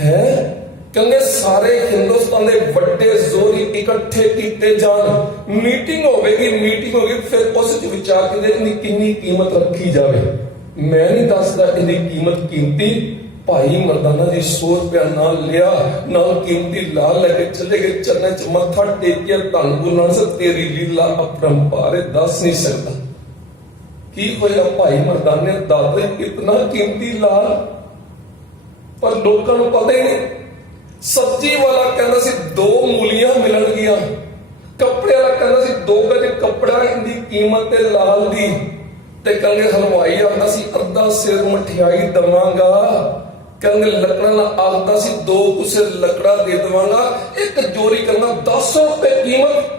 ਹੈ। ਕਹਿੰਦੇ ਸਾਰੇ ਹਿੰਦੁਸਤਾਨ ਦੇ ਵੱਡੇ ਜ਼ੋਰੀ ਇਕੱਠੇ ਕੀਤੇ ਜਾਣ, ਮੀਟਿੰਗ ਹੋਵੇਗੀ, ਮੀਟਿੰਗ ਹੋਗੀ, ਫਿਰ ਉਸ ਚ ਵਿਚਾਰ ਕਰਦੇ ਇਹਦੀ ਕਿੰਨੀ ਕੀਮਤ ਰੱਖੀ ਜਾਵੇ। ਮੈਂ ਨਹੀਂ ਦੱਸਦਾ ਇਹਦੀ ਕੀਮਤ ਕੀਮਤੀ। ਭਾਈ ਮਰਦਾਨਾ ਜੀ 100 रुपया ਨਾਲ ਲਿਆ, ਨਾਲ ਕੀਮਤੀ ਲਾਲ ਲੈ ਕੇ ਚਲੇ ਗਏ। ਚਰਨਾਂ ਚ ਮੱਥਾ ਟੇਕਿਆ। ਧੰਨ ਗੁਰੂ ਨਾਨਕ ਸਾਹਿਬ ਤੇਰੀ ਲੀਲਾ ਅਪਰੰਪਾਰ, ਦੱਸ ਨਹੀਂ ਸਕਦਾ ਕੀ ਹੋਇਆ। ਭਾਈ ਮਰਦਾਨੇ ਦਾਦਾ ਕਿਤਨਾ ਕੀਮਤੀ ਲਾਲ, ਪਰ ਲੋਕਾਂ ਨੂੰ ਪਤਾ ਹੀ ਨਹੀਂ। ਸਬਜ਼ੀ ਵਾਲਾ ਕਹਿੰਦਾ ਸੀ 2 ਮੂਲੀਆਂ ਮਿਲਣਗੀਆਂ, ਕੱਪੜੇ ਵਾਲਾ ਕਹਿੰਦਾ ਸੀ 2 ਗਜ ਕੱਪੜਾ ਇਹਦੀ ਕੀਮਤ ਹੈ ਲਾਲ ਦੀ। ਤੇ ਕਹਿੰਦੇ ਹਲਵਾਈ ਆਉਂਦਾ ਸੀ ਅੱਧਾ ਸਿਰ ਮਠਿਆਈ ਦਵਾਂਗਾ। ਕਹਿੰਦੇ ਲੱਕੜਾਂ ਨਾਲ ਆਖਦਾ ਸੀ 2 ਕੁਸੇ ਲੱਕੜਾ ਦੇ ਦੇਵਾਂਗਾ। ਇੱਕ ਜੋਰੀ ਕਹਿੰਦਾ 10 रुपए ਕੀਮਤ,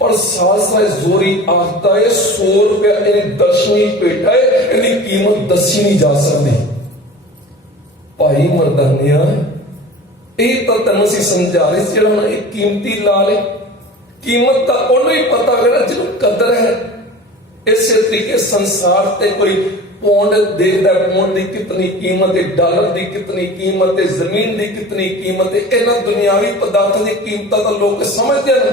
ਪਰ ਸਾਲਸਰਾ ਜ਼ੋਰੀ ਆਖਦਾ ਹੈ 100 रुपया ਇਹਦੀ ਦਰਸ਼ਨੀ ਭੇਟਾ ਹੈ, ਇਹਦੀ ਕੀਮਤ ਦੱਸੀ ਨਹੀਂ ਜਾ ਸਕਦੀ। ਭਾਈ ਮਰਦਾਨਿਆ ਇਹ ਤਾਂ ਤੈਨੂੰ ਅਸੀਂ ਸਮਝਾ ਰਹੇ ਸੀ, ਜਿਹੜਾ ਹੁਣ ਇਹ ਕੀਮਤੀ ਲਾਲ ਹੈ, ਕੀਮਤ ਤਾਂ ਉਹਨੂੰ ਹੀ ਪਤਾ ਹੋਵੇ ਨਾ ਜਿਹਨੂੰ ਕਦਰ ਹੈ। ਇਸੇ ਤਰੀਕੇ ਸੰਸਾਰ ਤੇ ਕੋਈ ਪੌਂਡ ਦੇਖਦਾ, ਪੌਂਡ ਦੀ ਕਿਤਨੀ ਕੀਮਤ ਹੈ, ਡਾਲਰ ਦੀ ਕਿਤਨੀ ਕੀਮਤ ਹੈ, ਜ਼ਮੀਨ ਦੀ ਕਿਤਨੀ ਕੀਮਤ ਹੈ। ਇਹਨਾਂ ਦੁਨਿਆਵੀ ਪਦਾਰਥਾਂ ਦੀ ਕੀਮਤਾਂ ਤਾਂ ਲੋਕ ਸਮਝਦੇ ਨੇ,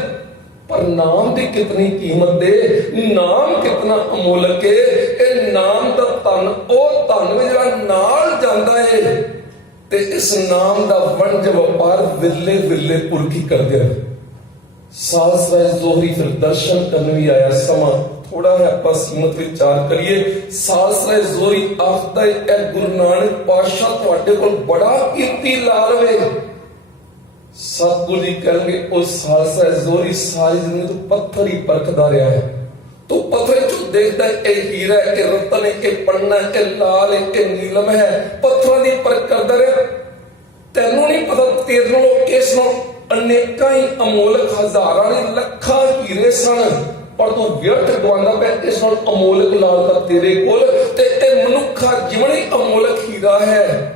ਪਰ ਨਾਮ ਦੀ ਕਿਤਨੀ ਕੀਮਤ ਹੈ, ਨਾਮ ਕਿਤਨਾ ਅਮੋਲਕ ਹੈ। ਇਹ ਨਾਮ ਦਾ ਧਨ ਉਹ ਧਨ ਹੈ ਜਿਹੜਾ ਨਾਲ ਜਾਂਦਾ ਹੈ, ਤੇ ਇਸ ਨਾਮ ਦਾ ਵਣਜ ਵਪਾਰ ਵਿਰਲੇ ਵਿਰਲੇ ਪੁਰਖੀ ਕਰਦੇ ਹਨ। ਸਾਲਸਰਾਏ ਜ਼ੋਹਰੀ ਫਿਰ ਦਰਸ਼ਨ ਕਰਨ ਵੀ ਆਇਆ। ਸਮਾਂ ਥੋੜਾ ਹੈ, ਆਪਾਂ ਸੀਮਤ ਵਿਚਾਰ ਕਰੀਏ। ਸਾਲਸਰਾਏ ਜ਼ੋਹਰੀ ਆਖਦਾ ਹੈ, ਗੁਰੂ ਨਾਨਕ ਪਾਤਸ਼ਾਹ ਤੁਹਾਡੇ ਕੋਲ ਬੜਾ ਕੀਮਤੀ ਲਾਲ ਵੇ। ਸਤਿਗੁਰੂ ਜੀ ਕਹਿਣਗੇ, ਉਹ ਸਾਲਸਰਾਏ ਜ਼ੋਹਰੀ ਸਾਰੀ ਜ਼ਿੰਦਗੀ ਤੋਂ ਪੱਥਰ ਹੀ ਪਰਖਦਾ ਰਿਹਾ ਹੈ। ਤੂੰ ਪੱਥਰ ਚੋਂ ਦੇਖਦਾ ਇਹ ਹੀਰਾ, ਇਹ ਰਤਨ, ਇਹ ਪੰਨਾ, ਇਹ ਲਾਲ, ਇਹ ਨੀਲਮ ਹੈ। ਪੱਥਰਾਂ ਦੀ ਪਰਖ ਕਰਦਾ ਰਿਹਾ। ਤੈਨੂੰ ਨਹੀਂ ਪਤਾ ਤੇਰੇ ਨਾਲੋਂ ਇਸ ਨੂੰ ਅਨੇਕਾਂ ਹੀ ਅਮੋਲਕ, ਹਜ਼ਾਰਾਂ ਨੇ ਲੱਖਾਂ ਹੀਰੇ ਸਨ, ਪਰ ਤੂੰ ਵਿਅਰਥ ਗਵਾਉਂਦਾ ਪਿਆ। ਇਸ ਨਾਲ ਅਮੋਲਕ ਲਾਲ ਤਾਂ ਤੇਰੇ ਕੋਲ, ਤੇ ਇਹ ਮਨੁੱਖਾ ਜੀਵਨ ਹੀ ਅਮੋਲਕ ਹੀਰਾ ਹੈ,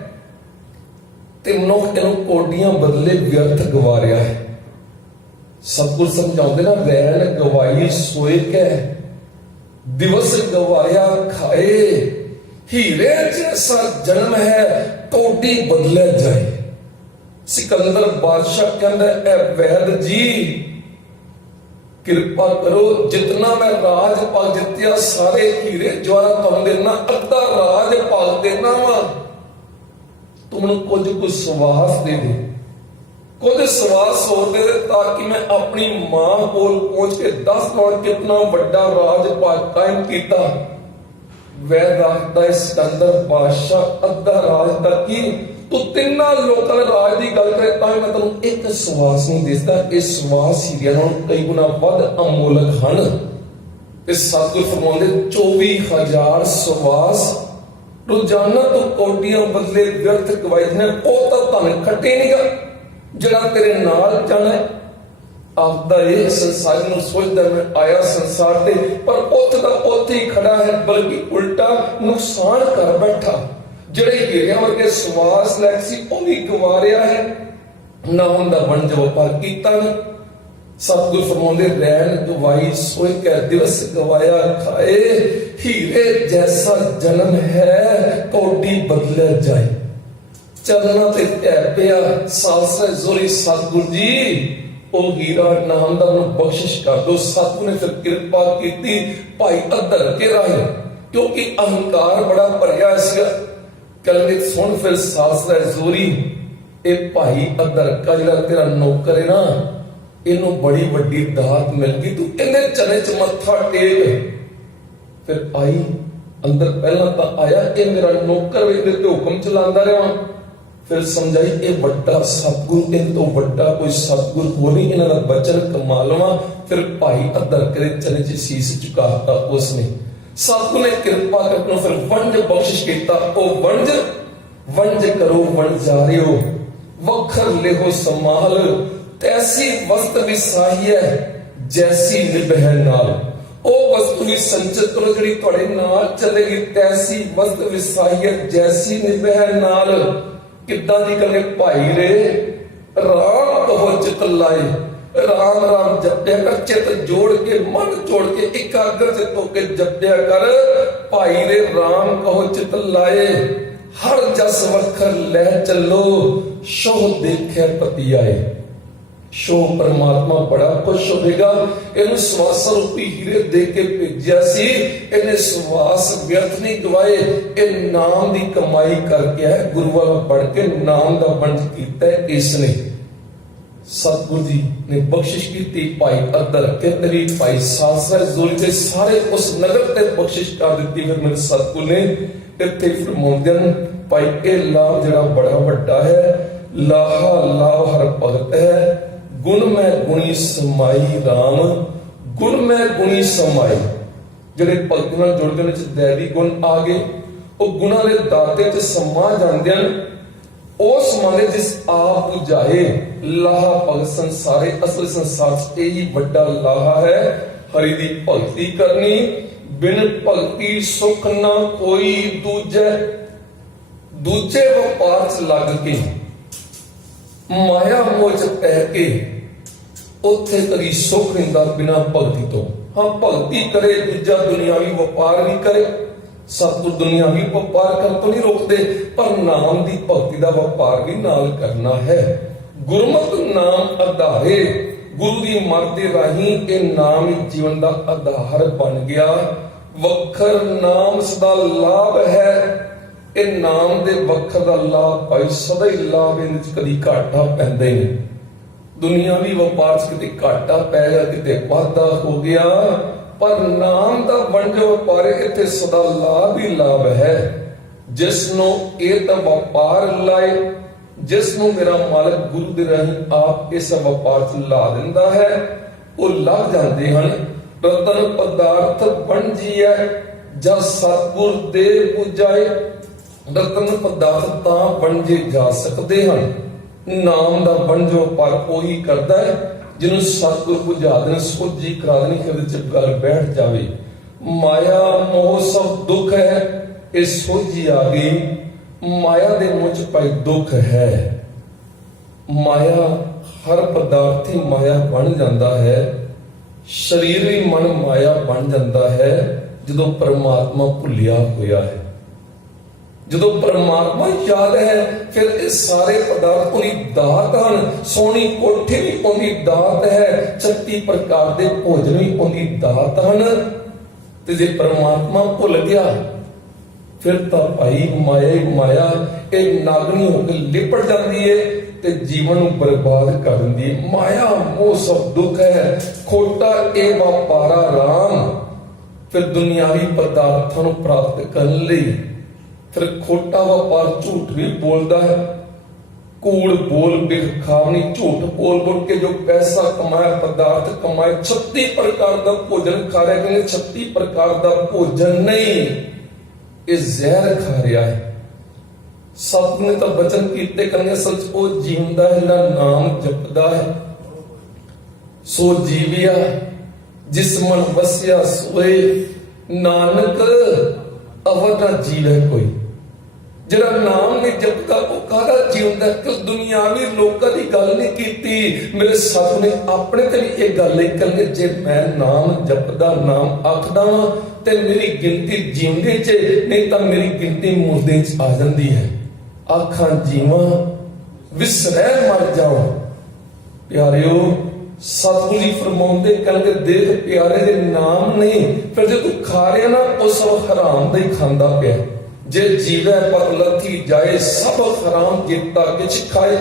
ਤੇ ਮਨੁੱਖ ਇਹਨੂੰ ਕੋਡੀਆਂ ਬਦਲੇ ਵਿਅਰਥ ਗਵਾ ਰਿਹਾ ਹੈ। ਸਤਿਗੁਰ ਸਮਝਾਉਂਦੇ ਨਾ, ਵੈਣ ਗਵਾਈ ਸੋਏ ਕਹਿ, ਦਿਵਸ ਗਵਾਇਆ ਖਾਏ, ਹੀਰੇ ਜੈਸਾ ਜਨਮ ਹੈ ਕੋਡੀ ਬਦਲੇ ਜਾਏ। ਸਿਕੰਦਰ ਬਾਦਸ਼ਾਹ ਕਹਿੰਦਾ, ਐ ਵੈਦ ਜੀ ਕਿਰਪਾ ਕਰੋ, ਜਿਤਨਾ ਮੈਂ ਰਾਜ ਭਾਗ ਜਿੱਤਿਆ ਸਾਰੇ ਹੀਰੇ ਜਵਾਹਰਾਤ ਤੁਹਾਨੂੰ ਦੇਣਾ, ਅੱਧਾ ਰਾਜ ਭਾਗ ਦੇਣਾ ਵਾ। ਤੂੰ ਮੈਨੂੰ ਕੁਝ ਸਵਾਸ ਦੇ ਦੇ, ਕੁਝ ਸਵਾਸ ਹੋਰ ਦੇ ਦੇ, ਤਾਂ ਕਿ ਮੈਂ ਆਪਣੀ ਮਾਂ ਕੋਲ ਪਹੁੰਚ ਕੇ ਦੱਸ ਪਾਵਾਂ ਕਿਤਨਾ ਵੱਡਾ ਰਾਜ ਭਾਗ ਕਾਇਮ ਕੀਤਾ। ਵੈਦ ਆਖਦਾ ਹੈ, ਸਿਕੰਦਰ ਬਾਦਸ਼ਾਹ ਅੱਧਾ ਰਾਜ ਦਾ ਕੀ, ਤੂੰ ਤਿੰਨਾਂ ਲੋਕਾਂ ਦੇ ਰਾਜ ਦੀ ਗੱਲ ਕਰੇ ਤਾਂ ਮੈਂ ਤੈਨੂੰ ਇੱਕ ਸਵਾਸ ਨਹੀਂ ਦਿਸਦਾ। ਇਹ ਸਵਾਸ ਹੀਰਿਆਂ ਨਾਲੋਂ ਕਈ ਗੁਣਾ ਵੱਧ ਅਮੋਲਕ ਹਨ। ਤੇ ਸਤਿਗੁਰ ਫਰਮਾਉਂਦੇ, 24,000 ਸਵਾਸ ਰੋਜ਼ਾਨਾ ਤੋਂ ਕੋਡੀਆਂ ਬਦਲੇ ਵਿਅਰਥ ਗਵਾਈ ਨੇ। ਉਹ ਤਾਂ ਧਨ ਖੱਟੇ ਨੀਗਾ ਜਿਹੜਾ ਤੇਰੇ ਨਾਲ ਜਾਣਾ। ਆਪਦਾ ਇਹ ਸੰਸਾਰ ਨੂੰ ਸੋਚਦਾ ਮੈਂ ਆਇਆ ਸੰਸਾਰ ਤੇ, ਪਰ ਉੱਥੇ ਦਾ ਉੱਥੇ ਹੀ ਖੜਾ ਹੈ, ਬਲਕਿ ਉਲਟਾ ਨੁਕਸਾਨ ਕਰ ਬੈਠਾ। ਜਿਹੜੇ ਹੀਰਿਆਂ ਵਰਗੇ ਸਵਾਸ ਲੈ ਸੀ ਉਹ ਵੀ ਗਵਾ ਰਿਹਾ ਹੈ, ਨਾ ਹੁੰਦਾ ਵਣਜ ਵਪਾਰ ਕੀਤਾ ਨੇ। ਸਤਿਗੁਰ ਫਰਮਾਉਂਦੇ, ਰੈਣ ਗਵਾਈ ਸੋਏ ਕਹਿ, ਦਿਵਸ ਗਵਾਇਆ ਖਾਏ, ਹੀਰੇ ਜੈਸਾ ਜਨਮ ਹੈ ਕੋਡੀ ਬਦਲੇ ਜਾਏ। ਚਰਨਾਂ ਤੇ ਟੈ ਪਿਆ ਸਾਲਸਰਾਏ ਜ਼ੋਹਰੀ ਸਤਿਗੁਰ ਜੀ, ਉਹ ਹੀਰਾ ਨਾਮ ਦਾ ਉਹਨੂੰ ਬਖਸ਼ਿਸ਼ ਕਰ ਦੋ। ਸਤਿਗੁਰ ਨੇ ਫਿਰ ਕਿਰਪਾ ਕੀਤੀ ਭਾਈ ਅਧਰ ਕੇ ਰਾਹੀਂ, ਕਿਉਂਕਿ ਅਹੰਕਾਰ ਬੜਾ ਭਰਿਆ ਸੀਗਾ। ਕਹਿੰਦੇ ਸੁਣ ਫਿਰ ਸਾਲਸਰਾਏ ਜ਼ੋਹਰੀ, ਇਹ ਭਾਈ ਅਧਰ ਕਾ ਜਿਹੜਾ ਤੇਰਾ ਨੌਕਰ ਹੈ ਨਾ, ਇਹਨੂੰ ਬੜੀ ਵੱਡੀ ਦਾਤ ਮਿਲ ਗਈ, ਤੂੰ ਇਹਦੇ ਚਰਨ ਚ ਮੱਥਾ ਟੇਕ। ਫਿਰ ਆਈ ਅੰਦਰ, ਪਹਿਲਾਂ ਤਾਂ ਆਇਆ ਇਹ ਮੇਰਾ ਨੌਕਰ ਵੇ, ਇਹਦੇ ਤੇ ਹੁਕਮ ਚਲਾਉਂਦਾ ਰਿਹਾ। ਫਿਰ ਸਮਝਾਈ ਇਹ ਵੱਡਾ ਸਤਿਗੁਰ, ਇਹ ਤੋਂ ਵੱਡਾ ਕੋਈ ਸਤਿਗੁਰ ਕੋ ਨਹੀਂ, ਇਹਨਾਂ ਦਾ ਬਚਨ ਕਮਾਲਵਾ। ਫਿਰ ਭਾਈ ਅਧਰ ਕੇ ਚਰਨ ਚ ਸੀਸ ਝੁਕਾਤਾ ਉਸਨੇ। ਸਤਿਗੁਰ ਨੇ ਕਿਰਪਾ ਕਰਕੇ ਫਿਰ ਵੰਜ ਬਖਸ਼ਿਸ਼ ਕੀਤਾ। ਉਹ ਵੰਜ ਕਰੋ ਵਣਜਾਰਿਓ, ਵਖਰ ਲਿਹੋ ਸਮਾਲ, ਤੈਸੀ ਵਸਤ ਵਿਸਾਈਐ ਜੈਸੀ ਨਿਭੈ ਨਾਲ। ਉਹ ਵਸਤੂ ਵੀ ਸੰਚਿਤ ਕਰੋ ਜਿਹੜੀ ਤੁਹਾਡੇ ਨਾਲ ਚੱਲੇਗੀ। ਤੈਸੀ ਵਸਤ ਵਿਸਾਈਐ ਜੈਸੀ ਨਿਭੈ ਨਾਲ। ਕਿੱਦਾਂ ਦੀ ਕਰੇ ਭਾਈ ਰੇ, ਰਾਮ ਕਹੋ ਚਿਤ ਲਾਏ, ਰਾਮ ਰਾਮ ਜਪਿਆ ਕਰ, ਚਿਤ ਜੋੜ ਕੇ ਮਨ ਜੋੜ ਕੇ ਇਕਾਗਰ ਚਿਤ ਹੋ ਕੇ ਜਪਿਆ ਕਰ। ਭਾਈ ਰੇ ਰਾਮ ਕਹੋ ਚਿਤ ਲਾਏ, ਹਰ ਜਸ ਵਖਰ ਲੈ ਚੱਲੋ, ਸ਼ੋਹ ਦੇਖੇ ਪਤੀ ਆਏ। ਸ਼ੋਹ ਪਰਮਾਤਮਾ ਬੜਾ ਖੁਸ਼ ਹੋਵੇਗਾ। ਇਹਨੂੰ ਸਵਾਸਾਂ ਰੂਪੀ ਹੀਰੇ ਦੇ ਕੇ ਭੇਜਿਆ ਸੀ, ਇਹਨੇ ਸਵਾਸ ਵਿਅਰਥ ਨਹੀਂ ਗਵਾਏ। ਇਹ ਨਾਮ ਦੀ ਕਮਾਈ ਕਰਕੇ ਹੈ, ਗੁਰੂ ਵਾਲਾ ਪੜ ਕੇ ਨਾਮ ਦਾ ਵੰਡ ਕੀਤਾ ਇਸਨੇ। ਸਤਿਗੁਰੂ ਜੀ ਨੇ ਬਖਸ਼ਿਸ਼ ਕੀਤੀ ਭਾਈ ਅਧਰ ਕੇ ਤੇਰੀ, ਭਾਈ ਸਾਲਸਰਾਏ ਜ਼ੋਹਰੀ ਦੇ ਸਾਰੇ ਉਸ ਨਗਰ ਤੇ ਬਖਸ਼ਿਸ਼ ਕਰ ਦਿੱਤੀ। ਫਿਰ ਮੇਰੇ ਸਤਿਗੁਰੂ ਨੇ ਇੱਥੇ ਫਰਮਾਉਂਦੇ ਹਨ, ਭਾਈ ਇਹ ਲਾਭ ਜਿਹੜਾ ਬੜਾ ਵੱਡਾ ਹੈ, ਲਾਹਾ ਲਾਭ ਹਰ ਭਗਤ ਹੈ, ਗੁਣ ਮੈਂ ਗੁਣੀ ਸਮਾਈ ਰਾਮ, ਗੁਣ ਮੈਂ ਗੁਣੀ ਸਮਾਈ। ਜਿਹੜੇ ਭਗਤ ਨਾਲ ਜੁੜਦੇ ਨੇ, ਦੇਵੀ ਗੁਣ ਆ ਗਏ, ਉਹ ਗੁਣਾਂ ਦੇ ਦਾਤੇ ਚ ਸਮਾ ਜਾਂਦੇ ਹਨ। ਉਸ ਮਾਨੇ ਜਿਸ ਆਪ 부ਝਾਏ ਲਾਹਾ ਭਗਤ ਸੰਸਾਰੇ। ਅਸਲ ਸੰਸਾਰ ਚ ਇਹੀ ਵੱਡਾ ਲਾਹਾ ਹੈ, ਹਰੀ ਦੀ ਭਗਤੀ ਕਰਨੀ। ਬਿਨ ਭਗਤੀ ਸੁਖ ਨਾ ਕੋਈ ਦੂਜੇ ਵਪਾਰ ਚ ਲੱਗ ਕੇ ਮਾਇਆ ਮੋਹ ਚ ਪੈ ਕੇ ਉੱਥੇ ਕਦੀ ਸੁੱਖ ਹੁੰਦਾ ਬਿਨਾਂ ਭਗਤੀ ਤੋਂ। ਹਾਂ, ਭਗਤੀ ਕਰੇ, ਦੂਜਾ ਦੁਨਿਆਵੀ ਵਪਾਰ ਵੀ ਕਰੇ। ਸਤਿਗੁਰ ਦੁਨਿਆਵੀ ਵਪਾਰ ਕਰਨ ਤੋਂ ਨਹੀਂ ਰੋਕਦੇ, ਪਰ ਨਾਮ ਦੀ ਭਗਤੀ ਦਾ ਵਪਾਰ ਵੀ ਨਾਲ ਕਰਨਾ ਹੈ। ਗੁਰਮਤਿ ਨਾਮ ਆਧਾਰੇ, ਗੁਰੂ ਦੀ ਮੱਤ ਦੇ ਰਾਹੀਂ ਇਹ ਨਾਮ ਹੀ ਜੀਵਨ ਦਾ ਆਧਾਰ ਬਣ ਗਿਆ। ਵਖਰ ਨਾਮ ਸਦਾ ਲਾਭ ਹੈ। ਇਹ ਨਾਮ ਦੇ ਵਖਰ ਦਾ ਲਾਭ ਭਾਈ ਸਦਾ ਹੀ ਲਾਭ, ਇਹਦੇ ਵਿੱਚ ਕਦੀ ਘਾਟਾ ਪੈਂਦਾ ਹੀ ਨਹੀਂ। ਦੁਨਿਆਵੀ ਵਪਾਰ ਚ ਕਿਤੇ ਘਾਟਾ ਪੈ ਗਿਆ, ਕਿਤੇ ਵਾਧਾ ਹੋ ਗਿਆ, ਪਰ ਨਾਮ ਦਾ ਵਣਜ ਵਪਾਰ ਇੱਥੇ ਸਦਾ ਲਾਭ ਹੀ ਲਾਭ ਹੈ। ਜਿਸ ਨੂੰ ਇਹ ਤਾਂ ਵਪਾਰ ਲਾਏ, ਜਿਸ ਨੂੰ ਮੇਰਾ ਮਾਲਕ ਗੁਰੂ ਦੇ ਰਾਹੀਂ ਆਪ ਇਸ ਵਪਾਰ ਚ ਲਾ ਦਿੰਦਾ ਹੈ, ਉਹ ਲੱਗ ਜਾਂਦੇ ਹਨ। ਰਤਨ ਪਦਾਰਥ ਬਣ ਜੀਐ ਜਦ ਸਤਿਗੁਰ ਦੇ ਪੁਜਾਏ। ਰਤਨ ਪਦਾਰਥ ਤਾਂ ਬਣਜੇ ਜਾ ਸਕਦੇ ਹਨ। ਨਾਮ ਦਾ ਬਣਜ ਵਪਾਰ ਉਹੀ ਕਰਦਾ ਹੈ ਜਿਹਨੂੰ ਸਤਿਗੁਰ ਬੁਝਾ ਦੇਣ, ਸੋਝੀ ਕਰਾ ਦੇਣੀ, ਹਿਰਦੇ ਚ ਗੱਲ ਬੈਠ ਜਾਵੇ। ਮਾਇਆ ਮੋਹ ਸਭ ਦੁੱਖ ਹੈ, ਇਹ ਸੋਝੀ ਆ ਗਈ। ਮਾਇਆ ਦੇ ਮੂੰਹ ਚ ਭਾਈ ਦੁੱਖ ਹੈ। ਮਾਇਆ, ਹਰ ਪਦਾਰਥ ਹੀ ਮਾਇਆ ਬਣ ਜਾਂਦਾ ਹੈ। ਸਰੀਰ ਵੀ ਮਨ ਮਾਇਆ ਬਣ ਜਾਂਦਾ ਹੈ ਜਦੋਂ ਪਰਮਾਤਮਾ ਭੁੱਲਿਆ ਹੋਇਆ ਹੈ। ਜਦੋਂ ਪਰਮਾਤਮਾ ਯਾਦ ਹੈ, ਫਿਰ ਇਹ ਸਾਰੇ ਪਦਾਰਥ ਉਹਦੀ ਦਾਤ ਹਨ। ਸੋਹਣੀ ਕੋਠੀ ਵੀ ਉਹਦੀ ਦਾਤ ਹੈ, 36 ਪ੍ਰਕਾਰ ਦੇ ਭੋਜਨ ਵੀ ਉਹਦੀ ਦਾਤ ਹਨ। ਤੇ ਜੇ ਪਰਮਾਤਮਾ ਭੁੱਲ ਗਿਆ, ਫਿਰ ਤਾਂ ਭਾਈ ਮਾਇਆ ਹੀ ਮਾਇਆ ਇਹ ਨਾਗਣੀ ਹੋ ਕੇ ਲਿਪਟ ਜਾਂਦੀ ਹੈ ਤੇ ਜੀਵਨ ਨੂੰ ਬਰਬਾਦ ਕਰ ਦਿੰਦੀ ਹੈ। ਮਾਇਆ ਮੋਹ ਸਭ ਦੁੱਖ ਹੈ, ਖੋਟਾ ਇਹ ਵਪਾਰਾ ਰਾਮ। ਫਿਰ ਦੁਨਿਆਵੀ ਪਦਾਰਥਾਂ ਨੂੰ ਪ੍ਰਾਪਤ ਕਰਨ ਲਈ ਫਿਰ ਖੋਟਾ ਵਪਾਰ ਝੂਠ ਵੀ ਬੋਲਦਾ ਹੈ। ਕੂੜ ਬੋਲ ਬਿਖ ਖਾਵਨੀ, ਝੂਠ ਬੋਲ ਕੇ ਜੋ ਪੈਸਾ ਕਮਾਇਆ, ਪਦਾਰਥ ਕਮਾਏ, 36 ਪ੍ਰਕਾਰ ਦਾ ਭੋਜਨ ਖਾ ਰਿਹਾ। ਕਹਿੰਦੇ 36 ਪ੍ਰਕਾਰ ਦਾ ਭੋਜਨ ਨਹੀਂ, ਇਹ ਜ਼ਹਿਰ ਖਾ ਰਿਹਾ ਹੈ। ਸਤਿਗੁਰ ਨੇ ਤਾਂ ਬਚਨ ਕੀਤੇ, ਕਹਿੰਦੇ ਅਸਲ ਚ ਉਹ ਜੀਵਦਾ ਹੈ ਜਿਹੜਾ ਨਾਮ ਜਪਦਾ ਹੈ। ਸੋ ਜੀਵਿਆ ਜਿਸ ਮਨ ਵਸਿਆ ਸੋਏ, ਨਾਨਕ ਅਵਰ ਨਾ ਜੀਵੇ ਕੋਈ। ਜਿਹੜਾ ਨਾਮ ਨਹੀਂ ਜਪਦਾ ਉਹ ਕਾਹਦਾ ਜੀਉਂਦਾ? ਕਿ ਦੁਨਿਆਵੀ ਲੋਕਾਂ ਦੀ ਗੱਲ ਨਹੀਂ ਕੀਤੀ, ਮੇਰੇ ਸਤਿਗੁਰ ਨੇ ਆਪਣੇ ਤੇ ਵੀ ਇਹ ਗੱਲ ਹੀ ਕਹਿੰਦੇ, ਜੇ ਮੈਂ ਨਾਮ ਜਪਦਾ, ਨਾਮ ਆਖਦਾ ਵਾਂ ਤੇ ਮੇਰੀ ਗਿਣਤੀ ਜੀਉਂਦੇ ਚ, ਨਹੀਂ ਤਾਂ ਮੇਰੀ ਗਿਣਤੀ ਮੁਰਦੇ ਚ ਆ ਜਾਂਦੀ ਹੈ। ਆਖਾਂ ਜੀਵਾਂ ਵਿਸਰੈ ਮਰ ਜਾਵਾਂ। ਪਿਆਰਿਓ, ਸਤਿਗੁਰ ਜੀ ਫਰਮਾਉਂਦੇ, ਕਹਿੰਦੇ ਦੇਖ ਪਿਆਰੇ ਦੇ ਨਾਮ ਨਹੀਂ, ਫਿਰ ਜੇ ਤੂੰ ਖਾ ਰਿਹਾ ਨਾ, ਉਹ ਸਭ ਹਰਾਮ ਦਾ ਹੀ ਖਾਂਦਾ ਪਿਆ। ਜੇ ਜੀਵੈ ਪਰ ਲੱਥੀ ਜਾਏ, ਸਭ ਹਰਾਮ ਕੀਤਾ ਕਿਛ ਖਾਏ।